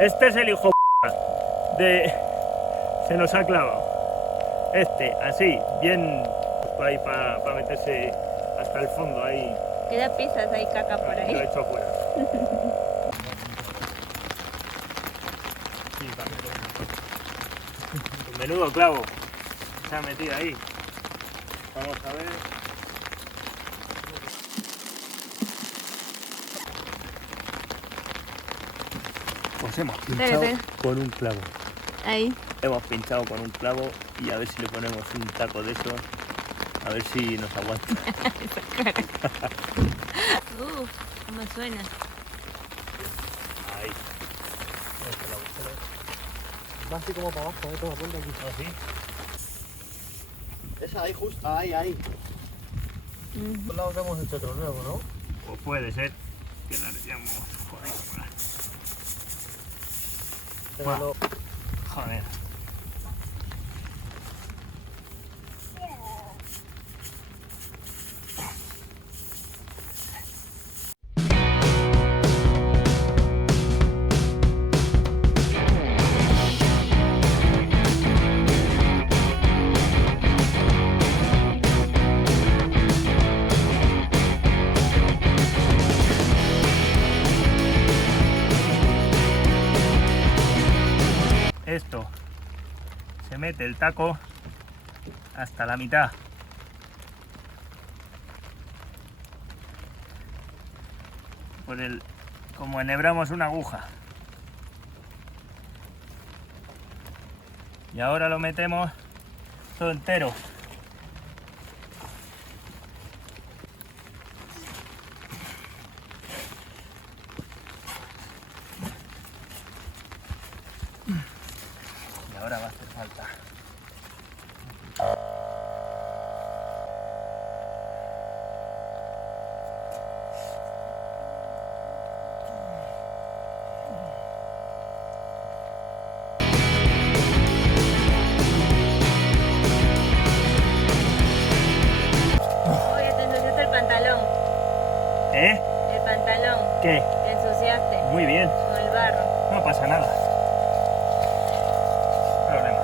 Este es el hijo de... Se nos ha clavado. Este, así, bien justo ahí para meterse hasta el fondo ahí. Queda pisas, hay caca por ahí. Lo he hecho fuera. Sí, un menudo clavo se ha metido ahí. Vamos a ver. Pues hemos pinchado con un clavo. Ahí. Hemos pinchado con un clavo y a ver si le ponemos un taco de eso, a ver si nos aguanta. ¿Cómo suena? Ahí. Va así como para abajo, toma, ponte aquí. ¿Así? Esa ahí, justo, ahí. Por lado que hemos hecho otro nuevo, ¿no? Pues puede ser que la hayamos jodido por ahí. Pero Joder. Esto se mete el taco hasta la mitad. Como enhebramos una aguja. Y ahora lo metemos todo entero. Y ahora va a hacer falta. Oye, te ensuciaste el pantalón. ¿Eh? El pantalón. ¿Qué? Te ensuciaste Muy bien. con el barro. No pasa nada. No hay problema.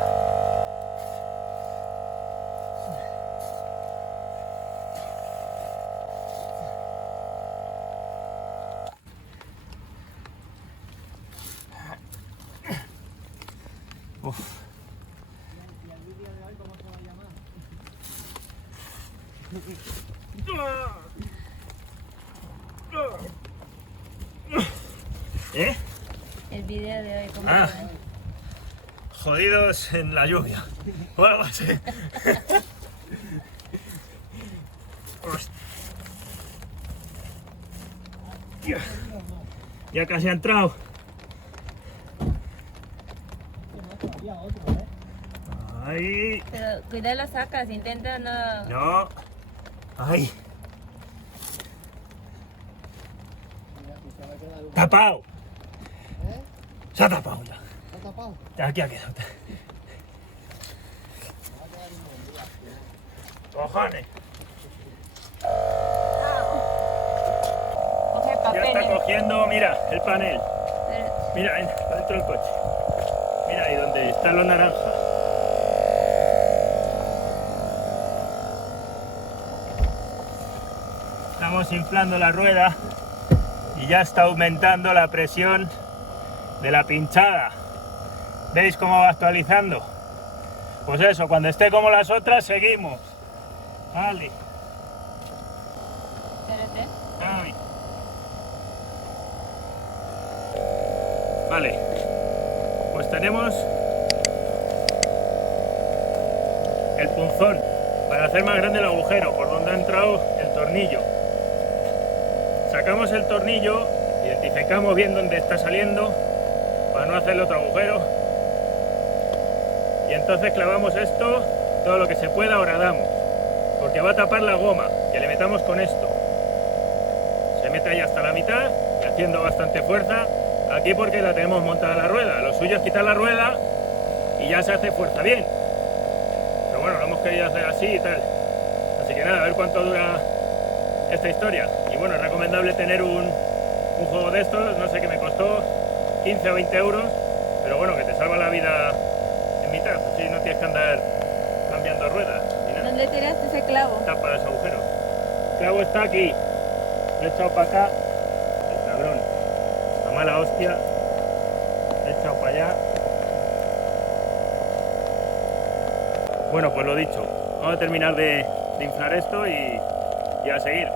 Uf. ¿y el vídeo de hoy cómo se va a llamar? ¿Eh? El video de hoy, ¿cómo Ah. se llama? Jodidos en la lluvia. O algo así. Hostia. Ya casi ha entrado. Había otro, ¿eh? Ahí. Pero cuidado lo sacas, intenta no... No. Ahí. Mira, si se va a quedar un... Tapado. ¿Eh? Se ha tapado ya. ¿Está tapado? Aquí ha quedado. Se va a quedar un buen día. Cojones. Coge Ya papel. está cogiendo, mira, el panel. Mira, dentro del coche. Mira ahí donde está lo naranja. Estamos inflando la rueda y ya está aumentando la presión de la pinchada. ¿Veis cómo va actualizando? Pues eso, cuando esté como las otras, seguimos. Vale. Espérate. Ay. Vale, pues tenemos el punzón para hacer más grande el agujero por donde ha entrado el tornillo. Sacamos el tornillo, identificamos bien dónde está saliendo para no hacerle otro agujero y entonces clavamos esto todo lo que se pueda, horadamos porque va a tapar la goma que le metamos con esto. Se mete ahí hasta la mitad y haciendo bastante fuerza. Aquí porque la tenemos montada la rueda, lo suyo es quitar la rueda y ya se hace fuerza bien. Pero bueno, lo hemos querido hacer así y tal. Así que nada, a ver cuánto dura esta historia. Y bueno, es recomendable tener un juego de estos, no sé qué me costó, 15 o 20 euros, pero bueno, que te salva la vida en mitad, así no tienes que andar cambiando ruedas ni nada. ¿Dónde tiraste ese clavo? Tapa los agujeros. El clavo está aquí, lo he echado para acá, el cabrón, a mala hostia, lo he echado para allá. Bueno, pues lo dicho, vamos a terminar de inflar esto y a seguir.